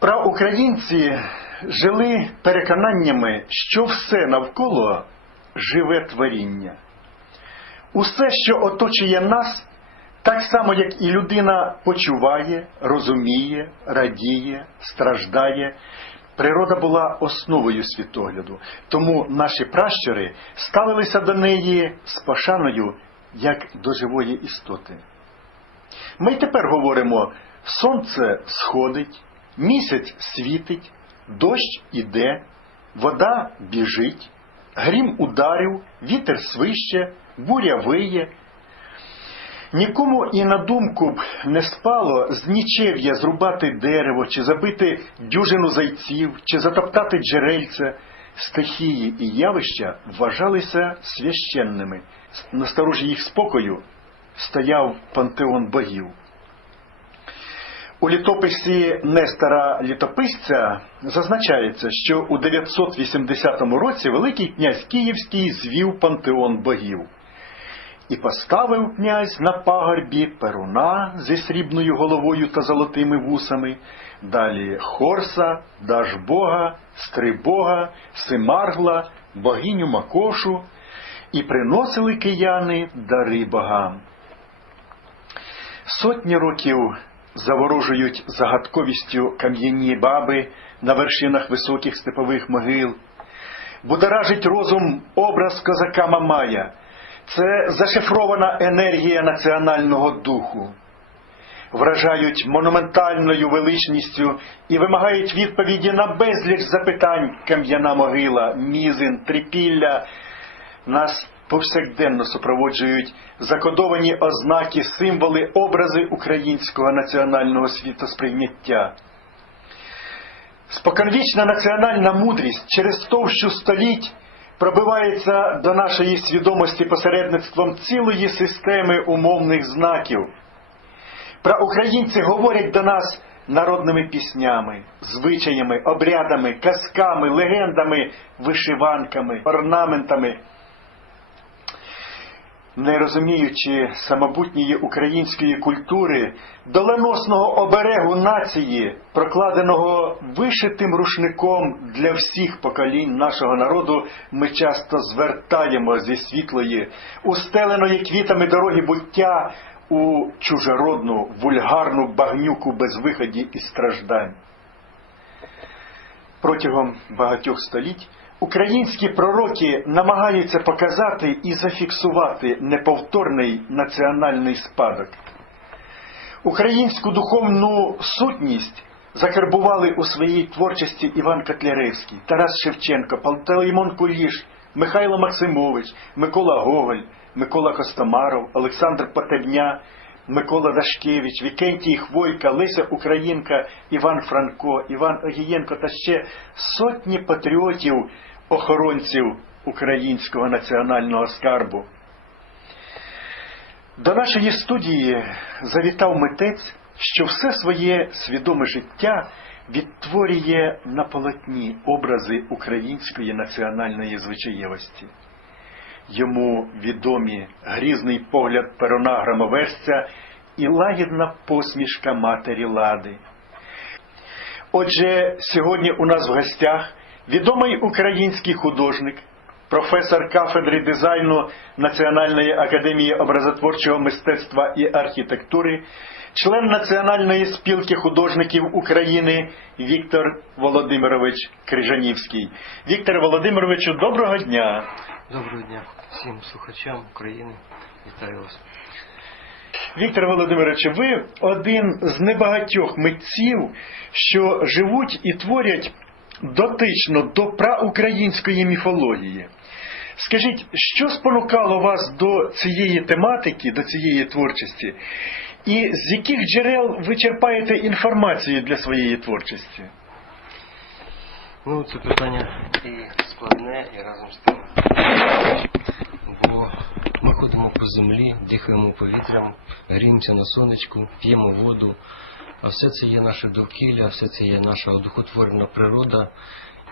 Праукраїнці жили переконаннями, що все навколо живе творіння. Усе, що оточує нас, так само, як і людина почуває, розуміє, радіє, страждає. Природа була основою світогляду, тому наші пращури ставилися до неї з пошаною як до живої істоти. Ми тепер говоримо: сонце сходить, місяць світить, дощ іде, вода біжить, грім ударив, вітер свище, буря виє. Нікому і на думку б не спало з нічев'я зрубати дерево, чи забити дюжину зайців, чи затоптати джерельце. Стихії і явища вважалися священними. На сторожі їх спокою стояв пантеон богів. У літописі Нестора Літописця зазначається, що у 980 році Великий князь Київський звів пантеон богів. І поставив князь на пагорбі перуна зі срібною головою та золотими вусами, далі Хорса, Дажбога, Стрибога, Симаргла, богиню Макошу, і приносили кияни дари богам. Сотні років заворожують загадковістю кам'яні баби на вершинах високих степових могил. Будоражить розум образ козака Мамая. Це зашифрована енергія національного духу. Вражають монументальною величністю і вимагають відповіді на безліч запитань кам'яна могила, мізин, трипілля. Нас повсякденно супроводжують закодовані ознаки, символи, образи українського національного світосприйняття. Споконвічна національна мудрість через товщу століть пробивається до нашої свідомості посередництвом цілої системи умовних знаків. Проукраїнці говорять до нас народними піснями, звичаями, обрядами, казками, легендами, вишиванками, орнаментами. Не розуміючи самобутньої української культури, доленосного оберегу нації, прокладеного вишитим рушником для всіх поколінь нашого народу, ми часто звертаємо зі світлої, устеленої квітами дороги буття у чужородну вульгарну багнюку безвиході і страждань. Протягом багатьох століть українські пророки намагаються показати і зафіксувати неповторний національний спадок. Українську духовну сутність закарбували у своїй творчості Іван Котляревський, Тарас Шевченко, Пантелеймон Куліш, Михайло Максимович, Микола Гоголь, Микола Костомаров, Олександр Потебня, Микола Дашкевич, Вікентій Хвойка, Леся Українка, Іван Франко, Іван Огієнко та ще сотні патріотів, охоронців українського національного скарбу. До нашої студії завітав митець, що все своє свідоме життя відтворює на полотні образи української національної звичаєвості. Йому відомі грізний погляд перона громовержця і лагідна посмішка матері лади. Отже, сьогодні у нас в гостях відомий український художник, професор кафедри дизайну Національної академії образотворчого мистецтва і архітектури, член Національної спілки художників України Віктор Володимирович Крижанівський. Віктор Володимировичу, доброго дня! Доброго дня всім слухачам України. Вітаю вас. Віктор Володимирович, ви один з небагатьох митців, що живуть і творять дотично до праукраїнської міфології. Скажіть, що спонукало вас до цієї тематики, до цієї творчості, і з яких джерел ви черпаєте інформацію для своєї творчості? Ну, це питання і складне, і разом з тим. Бо ми ходимо по землі, дихаємо повітрям, гріємося на сонечку, п'ємо воду. А все це є наше довкілля, все це є наша одухотворена природа.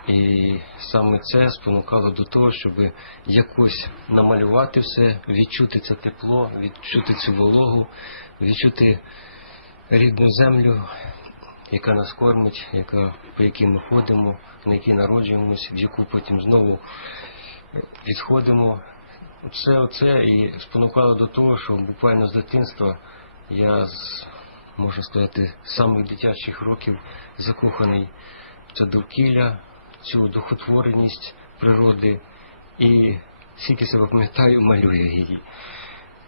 І саме це спонукало до того, щоб якось намалювати все, відчути це тепло, відчути цю вологу, відчути рідну землю яка нас кормить, яка, по якій ми ходимо, на якій народжуємось, в яку потім знову відходимо. Все оце і спонукало до того, що буквально з дитинства я з, можна сказати, з самих дитячих років закоханий в це довкілля, цю духотвореність природи і скільки себе пам'ятаю, малюю її.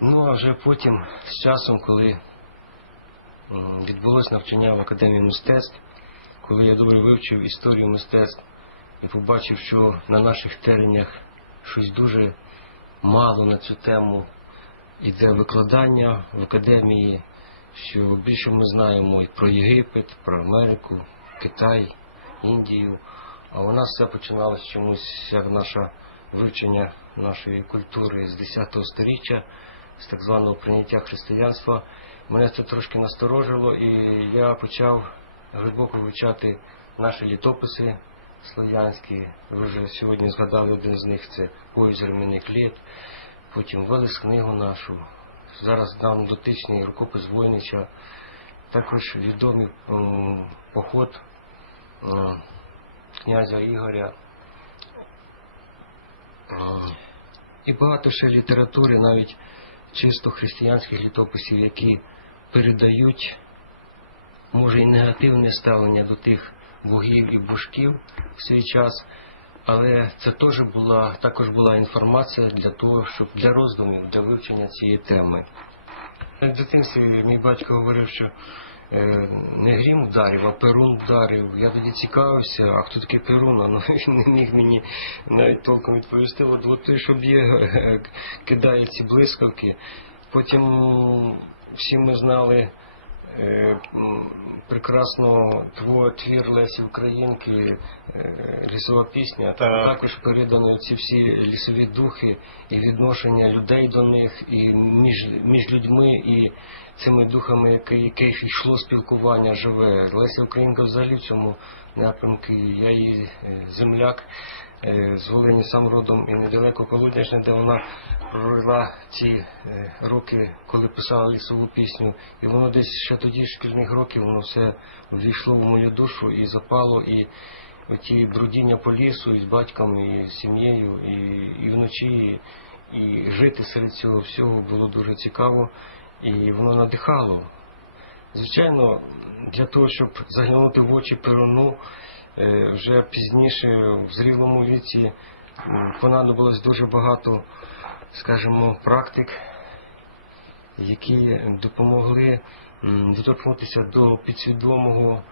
Ну а вже потім, з часом, коли відбулось навчання в Академії мистецтв, коли я добре вивчив історію мистецтв і побачив, що на наших теренях щось дуже мало на цю тему іде викладання в академії, що більше ми знаємо і про Єгипет, про Америку, Китай, Індію. А у нас все починалось чомусь як наше вивчення нашої культури з 10 століття, з так званого прийняття християнства. Мене це трошки насторожило, і я почав глибоко вивчати наші літописи слов'янські. Вже сьогодні згадали один з них це Ремінний кліт. Потім Велес книгу нашу. Зараз нам дотичний рукопис Войнича. Також відомий поход князя Ігоря. І багато ще літератури, навіть чисто християнських літописів, які передають, може, і негативне ставлення до тих богів і божків в свій час, але це теж була також була інформація для того, щоб для роздумів, для вивчення цієї теми. В дитинстві мій батько говорив, що е, не грім вдарив, а перун вдарив. Я тоді цікавився, а хто таке перун? А Ну він не міг мені навіть толком відповісти. От, от той, що б'є, кидає ці блискавки. Потім всі ми знали прекрасно тво- твір Лесі Українки, е, лісова пісня. Там Так. також передано ці всі лісові духи і відношення людей до них, і між, між людьми і цими духами, яке, яких йшло спілкування живе. Леся Українка взагалі в цьому напрямку, я її е, земляк е, з Волині сам родом і недалеко Колодяжне, де вона прожила ці е, роки, коли писала лісову пісню. І воно десь ще тоді, шкільних років, воно все ввійшло в мою душу і запало, і оті брудіння по лісу і з батьком, і з сім'єю, і, і вночі, і, і жити серед цього всього було дуже цікаво, і воно надихало. Звичайно, для того, щоб заглянути в очі перуну, е, вже пізніше, в зрілому віці, понадобилось дуже багато, скажімо, практик, які допомогли доторкнутися до підсвідомого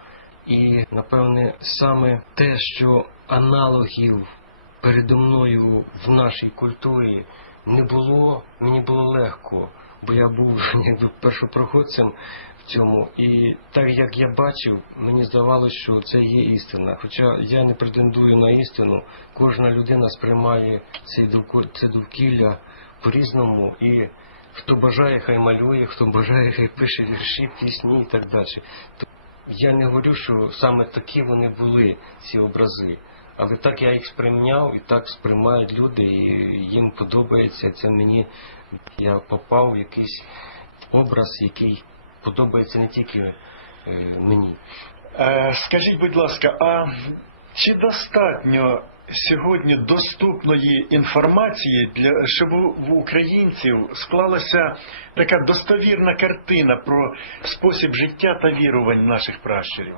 і, напевне, саме те, що аналогів передо мною в нашій культурі не було, мені було легко, бо я був якби першопроходцем цьому. І так як я бачив, мені здавалося, що це є істина. Хоча я не претендую на істину, кожна людина сприймає це довкілля по-різному і. Хто бажає, хай малює, хто бажає, хай пише вірші, пісні і так далі. Я не говорю, що саме такі вони були, ці образи. Але так я їх сприйняв і так сприймають люди, і їм подобається. Це мені я попав в якийсь образ, який подобається не тільки е, мені. Е, Скажіть, будь ласка, а чи достатньо сьогодні доступної інформації для щоб у в українців склалася така достовірна картина про спосіб життя та вірувань наших пращурів?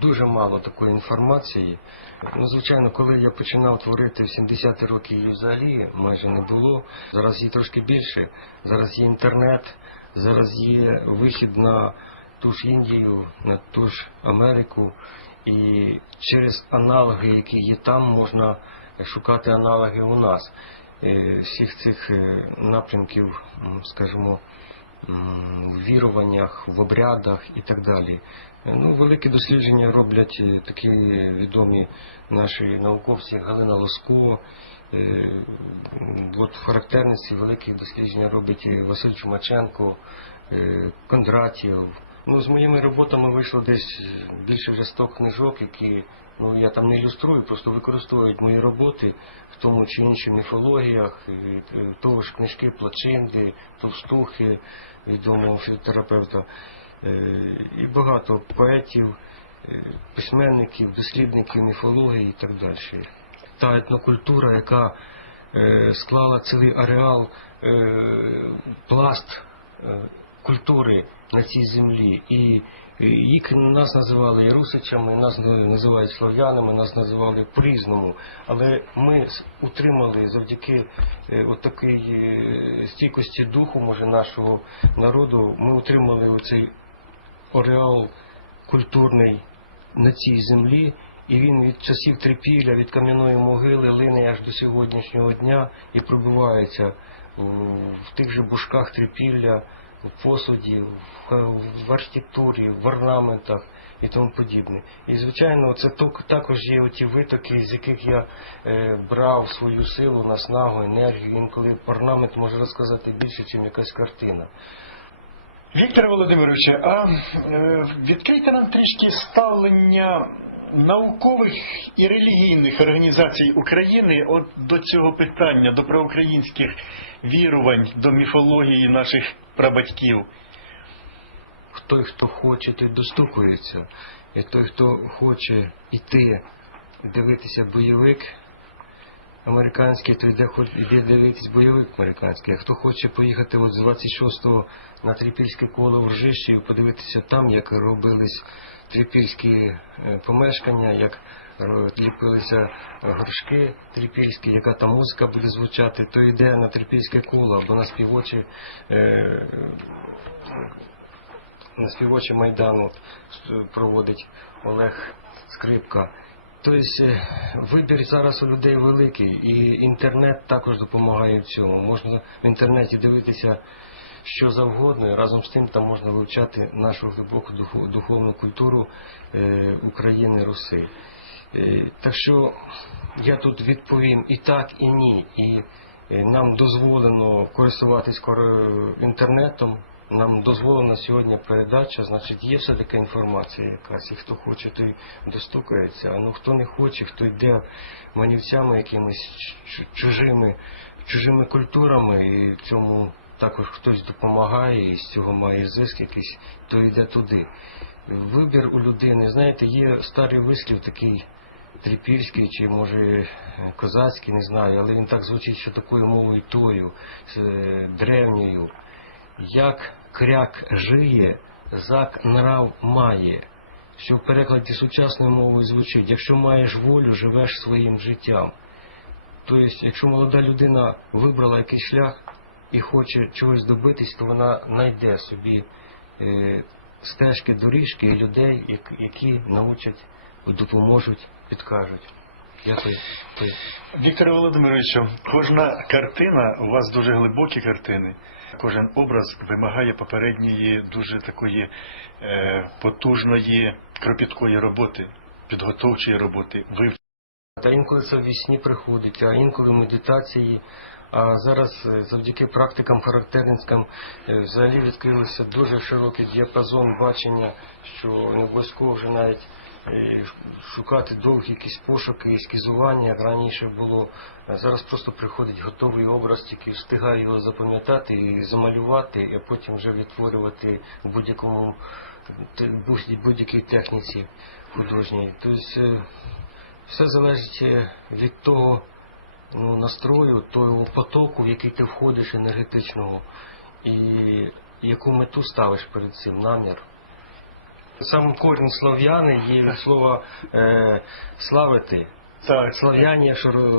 Дуже мало такої інформації. Ну, звичайно, коли я починав творити в 70-ті роки її взагалі майже не було. Зараз її трошки більше. Зараз є інтернет, зараз є вихід на ту ж Індію, на ту ж Америку. І через аналоги, які є там, можна шукати аналоги у нас. Е, Всіх цих е, напрямків, скажімо, в віруваннях, в обрядах і так далі. Е, Ну, великі дослідження роблять такі відомі наші науковці Галина Лоско. Е, От в характерниці великі дослідження робить Василь Чумаченко, е, Кондратєв. Ну, з моїми роботами вийшло десь більше вже 100 книжок, які ну, я там не ілюструю, просто використовують мої роботи в тому чи інших міфологіях, е, того ж книжки Плачинди, Товстухи, відомого фізіотерапевта. е, і багато поетів, письменників, дослідників міфології і так далі. Та етнокультура, яка е, склала цілий ареал, е, пласт е, культури на цій землі. І їх нас називали русичами, нас називають слов'янами, нас називали по-різному. Але ми утримали завдяки отакій стійкості духу, може, нашого народу, ми утримали оцей ореал культурний на цій землі, і він від часів трипілля, від кам'яної могили лине аж до сьогоднішнього дня і пробивається в, в тих же бушках трипілля, в посуді, в, архітектурі, в орнаментах і тому подібне. І звичайно, це також є оті витоки, з яких я е, брав свою силу, наснагу, енергію. Інколи орнамент може розказати більше, ніж якась картина. Віктор Володимирович, а е, відкрийте нам трішки ставлення наукових і релігійних організацій України от до цього питання, до проукраїнських вірувань, до міфології наших прабатьків. той, хто хоче, той достукується. І той, хто хоче йти дивитися бойовик американський, то хоч- йде дивитись бойовик американський. А хто хоче поїхати от з 26-го на трипільське коло в Ржищі і подивитися там, як робились трипільські е, помешкання, як е, ліпилися горшки трипільські, яка там музика буде звучати, то йде на трипільське коло або на співочі е, на співочі Майдану проводить Олег Скрипка. Тобто вибір зараз у людей великий, і інтернет також допомагає в цьому. Можна в інтернеті дивитися що завгодно, і разом з тим там можна вивчати нашу глибоку духовну культуру е, України, Руси. Е, Так що я тут відповім і так, і ні. І е, нам дозволено користуватись інтернетом. Нам дозволена сьогодні передача, значить, є все таки інформація якась, і хто хоче, той достукається. А ну хто не хоче, хто йде манівцями якимись чужими, чужими культурами, і цьому також хтось допомагає, і з цього має зиск якийсь, то йде туди. Вибір у людини, знаєте, є старий вислів такий трипільський, чи може козацький, не знаю, але він так звучить, що такою мовою тою, е, древньою. Як кряк жиє, зак нрав має. Що в перекладі сучасною мовою звучить, якщо маєш волю, живеш своїм життям. Тобто, якщо молода людина вибрала якийсь шлях і хоче чогось добитись, то вона знайде собі е, стежки, доріжки і людей, як- які научать, допоможуть, підкажуть. Дякую. Вікторе Володимировичу, кожна картина, у вас дуже глибокі картини. Кожен образ вимагає попередньої дуже такої е, потужної кропіткої роботи, підготовчої роботи. Та інколи це в вісні приходить, а інколи в медитації. А зараз е, завдяки практикам характерницьким е, взагалі відкрився дуже широкий діапазон бачення, що не обов'язково вже навіть е, шукати довгі якісь пошуки, ескізування, як раніше було. Зараз просто приходить готовий образ, тільки встигає його запам'ятати і замалювати, а потім вже відтворювати в будь-якому будь-якій техніці художній. Тобто все залежить від того ну, настрою, того потоку, в який ти входиш енергетичного, і яку мету ставиш перед цим намір. Сам корінь слов'яни є від слова е, славити. Так, Слов'яні,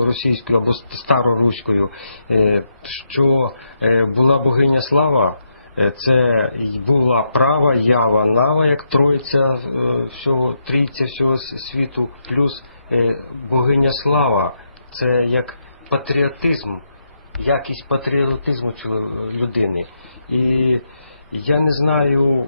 російською або староруською, е, що е, була богиня слава, е, це була права, ява, нава, як троїця всього, трійця всього світу, плюс богиня слава, це як патріотизм, якість патріотизму людини. І я не знаю,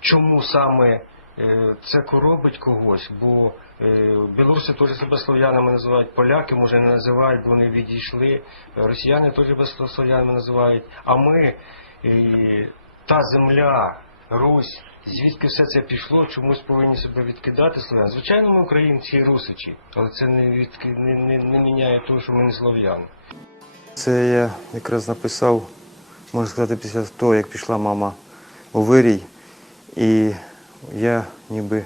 чому саме е, це коробить когось, бо е, білоруси теж себе слов'янами називають, поляки може не називають, бо вони відійшли, росіяни теж себе слов'янами називають, а ми, е, та земля, Русь, звідки все це пішло, чомусь повинні себе відкидати слов'ян. Звичайно, ми українці і русичі, але це не, відки... не, не, не міняє того, що ми не слов'яни. Це я якраз написав, можна сказати, після того, як пішла мама у вирій. І я ніби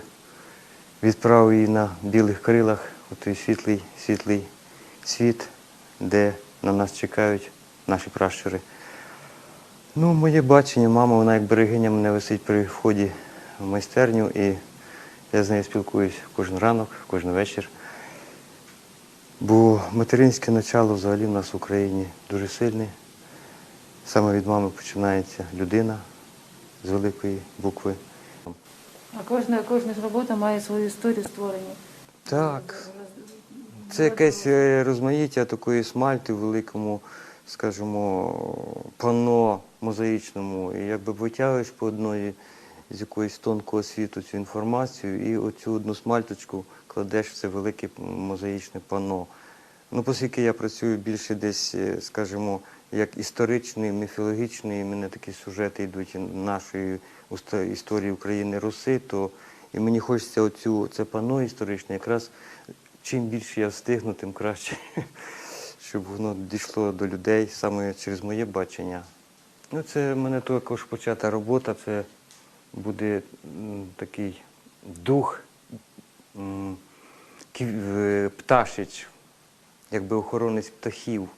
відправив її на білих крилах у той світлий, світлий світ, де на нас чекають наші пращури. Ну, моє бачення, мама, вона як берегиня мене висить при вході в майстерню, і я з нею спілкуюсь кожен ранок, кожен вечір. Бо материнське начало взагалі в нас в Україні дуже сильне. Саме від мами починається людина з великої букви. А кожна, кожна ж робота має свою історію створення. Так. Це якесь е, розмаїття такої смальти в великому, скажімо, панно мозаїчному. І якби витягуєш по одної з якоїсь тонкого світу цю інформацію, і оцю одну смальточку кладеш в це велике мозаїчне панно. Ну, оскільки я працюю більше десь, е, скажімо, як історичний, міфологічний, мене такі сюжети йдуть нашої історії України Руси, то і мені хочеться оцю це панно історичне, якраз чим більше я встигну, тим краще, щоб воно дійшло до людей саме через моє бачення. Ну, це в мене також почата робота, це буде такий дух е, пташич, якби охоронець птахів.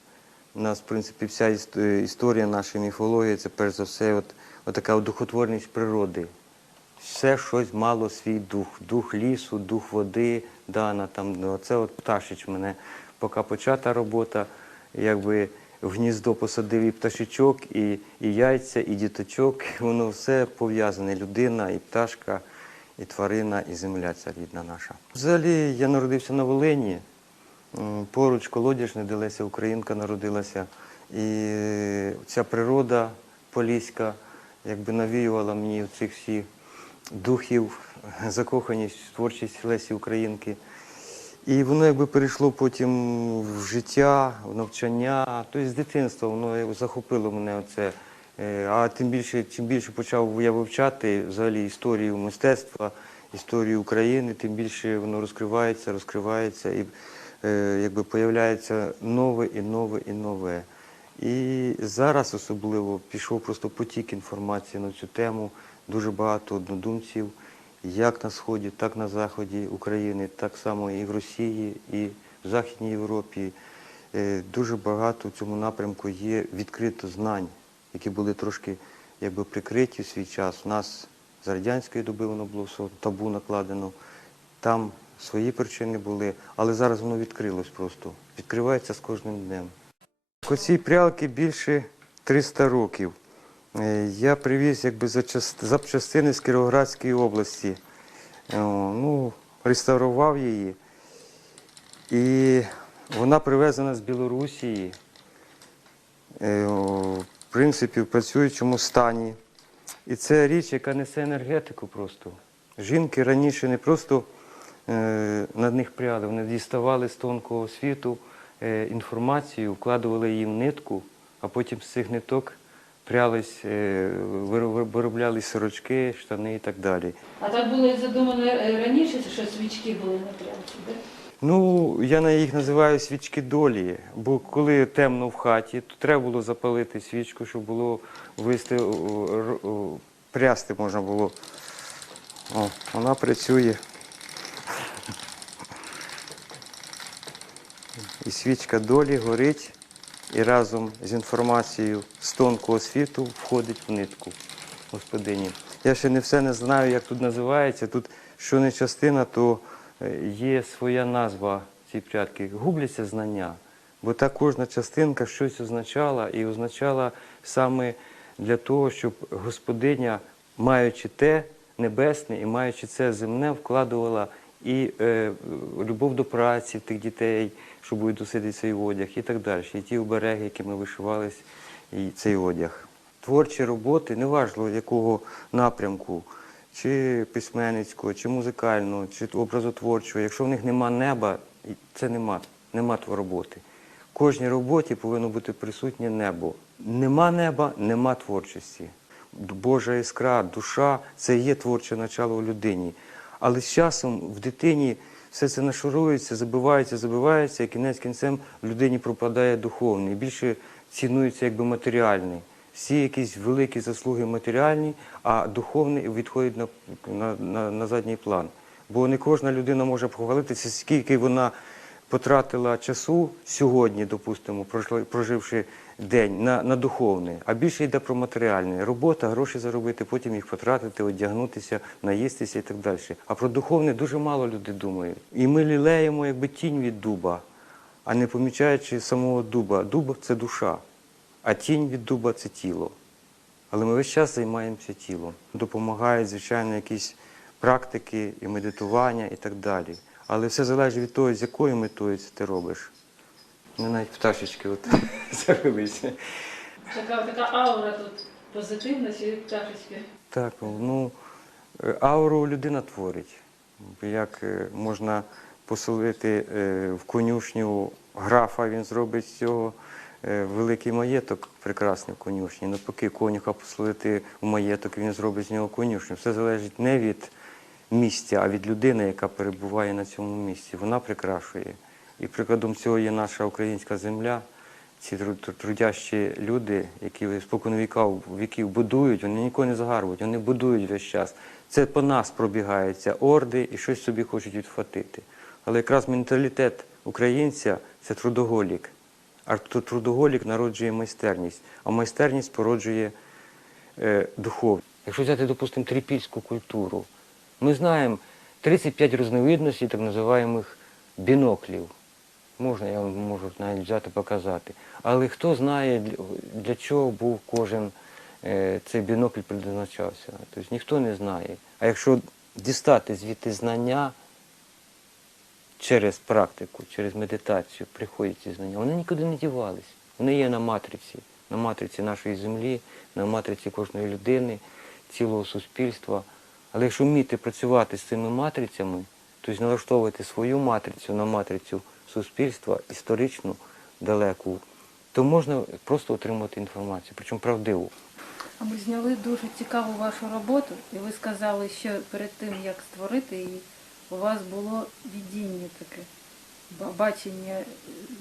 У нас, в принципі, вся е, історія нашої міфології це перш за все от, от така одухотворність природи. Все щось мало свій дух. Дух лісу, дух води, дана там. Це от пташич мене. Поки почата робота, якби в гніздо посадив і пташечок, і, і яйця, і діточок. Воно все пов'язане. Людина, і пташка, і тварина, і земля ця рідна наша. Взагалі я народився на Волині. Поруч колодяжне, де Українка народилася. І ця природа поліська якби навіювала мені цих всіх духів, закоханість творчість Лесі Українки. І воно якби перейшло потім в життя, в навчання. Тобто з дитинства воно захопило мене оце. Е, А тим більше, чим більше почав я вивчати взагалі історію мистецтва, історію України, тим більше воно розкривається, розкривається і е, якби появляється нове і нове і нове. І зараз особливо пішов просто потік інформації на цю тему. Дуже багато однодумців, як на Сході, так на Заході України, так само і в Росії, і в Західній Європі. Е, Дуже багато в цьому напрямку є відкрито знань, які були трошки якби прикриті в свій час. У нас з радянської доби воно було табу накладено. Там свої причини були, але зараз воно відкрилось просто. Відкривається з кожним днем. Оцій прялки більше 300 років. Е, Я привіз якби запчастини з Кіровоградської області. Е, Ну, реставрував її. І вона привезена з Білорусії. Е, В принципі, в працюючому стані. І це річ, яка несе енергетику просто. Жінки раніше не просто над них пряли, вони діставали з тонкого світу інформацію, вкладували її в нитку, а потім з цих ниток прялись, е, виро- вироблялись сорочки, штани і так далі. А так було задумано е, раніше, що свічки були на прялці, так? Ну, я на їх називаю свічки долі, бо коли темно в хаті, то треба було запалити свічку, щоб було о, прясти можна було. О, вона працює. І свічка долі горить і разом з інформацією з тонкого світу входить в нитку господині. Я ще не все не знаю, як тут називається. Тут що не частина, то е, є своя назва цієї прядки. Губляться знання. Бо та кожна частинка щось означала і означала саме для того, щоб господиня, маючи те небесне і маючи це земне, вкладувала і е, любов до праці тих дітей, що будуть носити цей одяг, і так далі. І ті обереги, якими вишивались, і цей одяг. Творчі роботи, неважливо якого напрямку, чи письменницького, чи музикального, чи образотворчого, якщо в них нема неба, це нема, нема роботи. В кожній роботі повинно бути присутнє небо. Нема неба, нема творчості. Божа іскра, душа це є творче начало у людині. Але з часом в дитині все це нашурується, забивається, забивається, і кінець кінцем людині пропадає духовний. Більше цінується якби матеріальний. всі якісь великі заслуги матеріальні, а духовні відходять на, на, на, на задній план. Бо не кожна людина може похвалитися, скільки вона потратила часу сьогодні, допустимо, проживши день на, на духовне, а більше йде про матеріальне. Робота, гроші заробити, потім їх потратити, одягнутися, наїстися і так далі. А про духовне дуже мало людей думають. І ми лілеємо якби тінь від дуба, а не помічаючи самого дуба. Дуб це душа, а тінь від дуба це тіло. Але ми весь час займаємося тілом. Допомагають, звичайно, якісь практики і медитування і так далі. Але все залежить від того, з якою метою це ти робиш. Не навіть пташечки от завелися. Така, така аура тут позитивна чи пташечки? Так, ну ауру людина творить. Як е, можна поселити е, в конюшню графа, він зробить з цього е, великий маєток, прекрасний в конюшні. Навпаки, конюха поселити в маєток, він зробить з нього конюшню. Все залежить не від місця, а від людини, яка перебуває на цьому місці. Вона прикрашує. І прикладом цього є наша українська земля. Ці тру- тру- трудящі люди, які спокон віків, будують, вони нікого не загарбують, вони будують весь час. Це по нас пробігаються орди і щось собі хочуть відхватити. Але якраз менталітет українця це трудоголік. А трудоголік народжує майстерність, а майстерність породжує е, духовність. Якщо взяти, допустимо, трипільську культуру, ми знаємо 35 різновидностей так називаємих біноклів. Можна, я вам можу навіть взяти показати. Але хто знає, для- чого був кожен е, цей бінокль призначався? Тобто ніхто не знає. А якщо дістати звідти знання через практику, через медитацію, приходять ці знання, вони нікуди не дівались. Вони є на матриці, на матриці нашої землі, на матриці кожної людини, цілого суспільства. Але якщо вміти працювати з цими матрицями, тобто налаштовувати свою матрицю на матрицю суспільства, історичну, далеку, то можна просто отримати інформацію, причому правдиву. А ми зняли дуже цікаву вашу роботу, і ви сказали, що перед тим, як створити її, у вас було відіння таке, бачення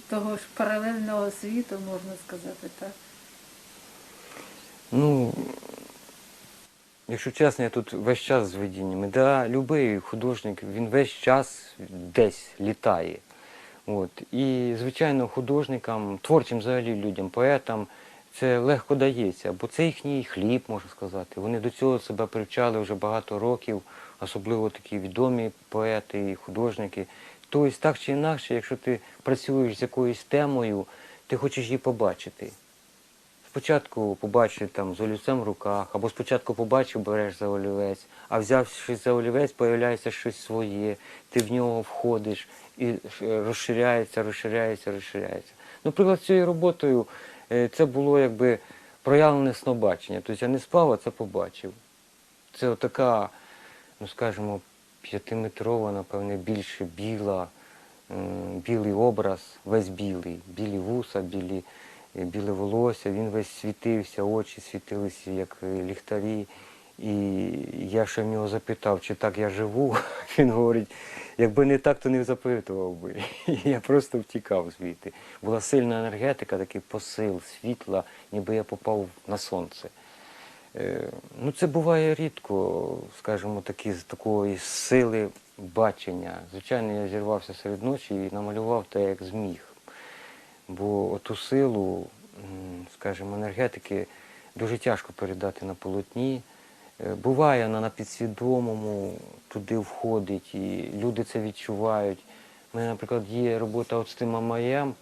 того ж паралельного світу, можна сказати, так? Ну, якщо чесно, я тут весь час з видіннями. Да, любий художник, він весь час десь літає. От. І, звичайно, художникам, творчим взагалі людям, поетам це легко дається, бо це їхній хліб, можна сказати. Вони до цього себе привчали вже багато років, особливо такі відомі поети і художники. Тобто, так чи інакше, якщо ти працюєш з якоюсь темою, ти хочеш її побачити. Спочатку побачив там з олівцем в руках, або спочатку побачив, береш за олівець, а взявшись за олівець, появляється щось своє, ти в нього входиш і е, розширяється, розширяється, розширяється. Ну, приклад з цією роботою е, це було якби проявлене снобачення. Тобто я не спав, а це побачив. Це отака, ну скажімо, п'ятиметрова, напевне, більше біла, білий образ, весь білий, білі вуса, білі, біле волосся, він весь світився, очі світилися, як е, ліхтарі. І я ще в нього запитав, чи так я живу. Він говорить, якби не так, то не запитував би. Я просто втікав звідти. Була сильна енергетика, такий посил, світла, ніби я попав на сонце. Е, Ну, це буває рідко, скажімо, такі, з такої сили бачення. Звичайно, я зірвався серед ночі і намалював те, як зміг. Бо оту силу, скажімо, енергетики дуже тяжко передати на полотні. Е, Буває, вона на підсвідомому туди входить, і люди це відчувають. У мене, наприклад, є робота от з тим Мамаєм,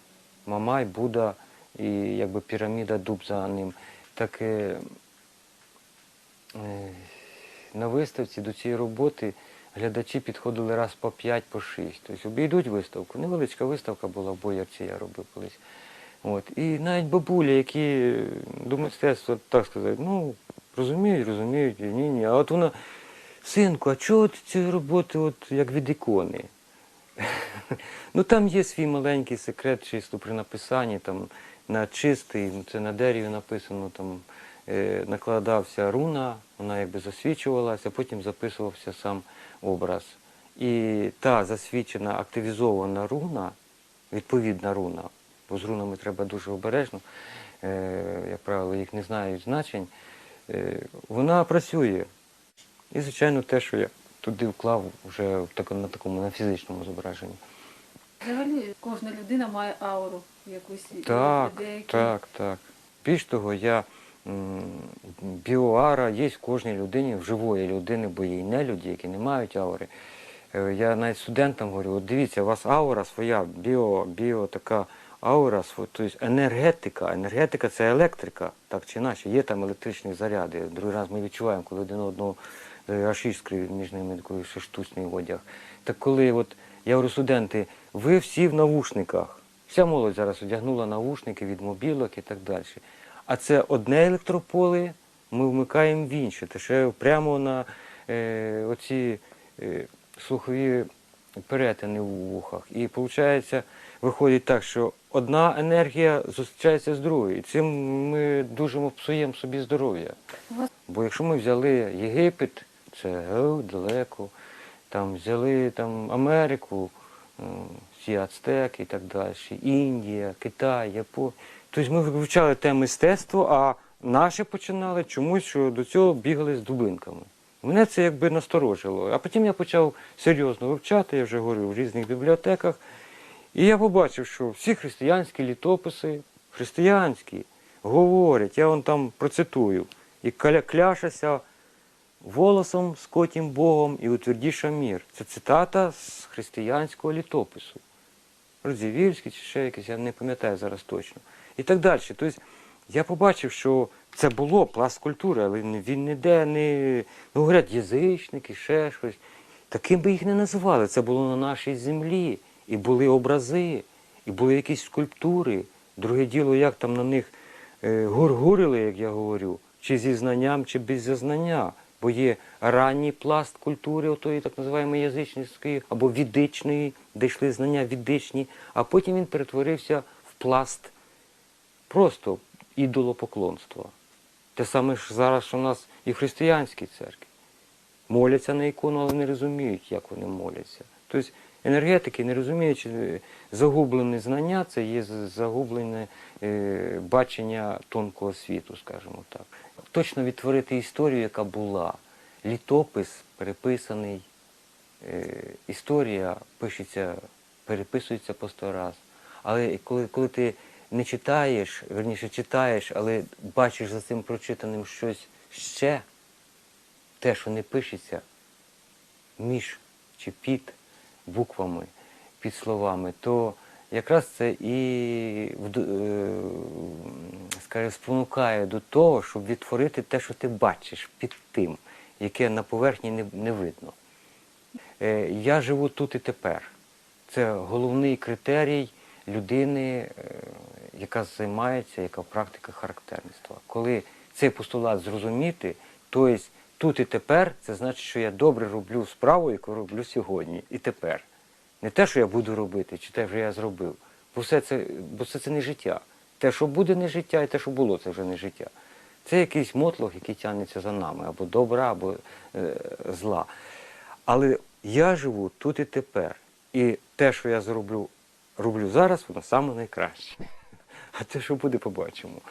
Мамай, Будда і якби піраміда дуб за ним. Так е, е, на виставці до цієї роботи глядачі підходили раз по 5, по 6. Тобто обійдуть виставку. Невеличка виставка була в Боярці, я робив колись. От. І навіть бабулі, які до мистецтва, так сказати, ну, розуміють, розуміють, ні, ні. А от вона, синку, а чого цієї роботи от, як від ікони? ну там є свій маленький секрет, чисто при написанні, там на чистий, це на дереві написано, там накладався руна, вона якби засвічувалася, потім записувався сам образ. І та засвічена, активізована руна, відповідна руна, бо з рунами треба дуже обережно, е, як правило, їх не знають значень, е, вона працює. І, звичайно, те, що я туди вклав вже на такому на фізичному зображенні. Взагалі кожна людина має ауру якусь. Так, деякі- так, так. Більш того, я біоара є в кожній людині, в живої людини, бо є й нелюді, які не мають аури. Е, Я навіть студентам говорю, от дивіться, у вас аура своя, біо, біо така аура, тобто енергетика. Енергетика це електрика, так чи інакше. Є там електричні заряди. Другий раз ми відчуваємо, коли один одного е, аж іскри між ними, ще штучний одяг. Так коли от я говорю, студенти, ви всі в навушниках. Вся молодь зараз одягнула навушники від мобілок і так далі. А це одне електрополе, ми вмикаємо в інше. Те прямо на е, оці е, слухові перетини в вухах. І виходить, виходить так, що одна енергія зустрічається з другою. І цим ми дуже псуємо собі здоров'я. Бо якщо ми взяли Єгипет, це далеко, там взяли там, Америку, всі ацтеки і так далі, Індія, Китай, Японія. Тобто ми вивчали те мистецтво, а наші починали чомусь, що до цього бігали з дубинками. Мене це якби насторожило. А потім я почав серйозно вивчати, я вже говорю, в різних бібліотеках. І я побачив, що всі християнські літописи, християнські, говорять, я вон там процитую, і кля- кляшася волосом скотім Богом і утвердіша мір. Це цитата з християнського літопису. Розівільський чи ще якийсь, я не пам'ятаю зараз точно. І так далі. Тобто я побачив, що це було пласт культури, але він ніде не. Ну, говорять, язичники, ще щось. Таким би їх не називали. Це було на нашій землі. І були образи, і були якісь скульптури. Друге діло, як там на них е, гургурили, як я говорю, чи зі знанням, чи без знання. Бо є ранній пласт культури, отої так називаємо язичницької, або відичної, де йшли знання відичні, а потім він перетворився в пласт просто ідолопоклонства. Те саме ж зараз, у нас і в християнській церкві. Моляться на ікону, але не розуміють, як вони моляться. Тобто енергетики, не розуміючи загублене знання, це є загублене е, бачення тонкого світу, скажімо так. Точно відтворити історію, яка була. Літопис переписаний, е, історія пишеться, переписується по сто раз. Але коли, коли ти не читаєш, верніше читаєш, але бачиш за цим прочитаним щось ще, те, що не пишеться між чи під буквами, під словами, то якраз це і е, скажімо, спонукає до того, щоб відтворити те, що ти бачиш під тим, яке на поверхні не, не видно. Е, Я живу тут і тепер. Це головний критерій людини, е, яка займається, яка практика характерництва. Коли цей постулат зрозуміти, то є тут і тепер, це значить, що я добре роблю справу, яку роблю сьогодні і тепер. Не те, що я буду робити, чи те, що я зробив. Бо все це, бо все це не життя. Те, що буде не життя, і те, що було, це вже не життя. Це якийсь мотлох, який тягнеться за нами, або добра, або е, зла. Але я живу тут і тепер. І те, що я зроблю, роблю зараз, воно саме найкраще. А те, що буде, побачимо.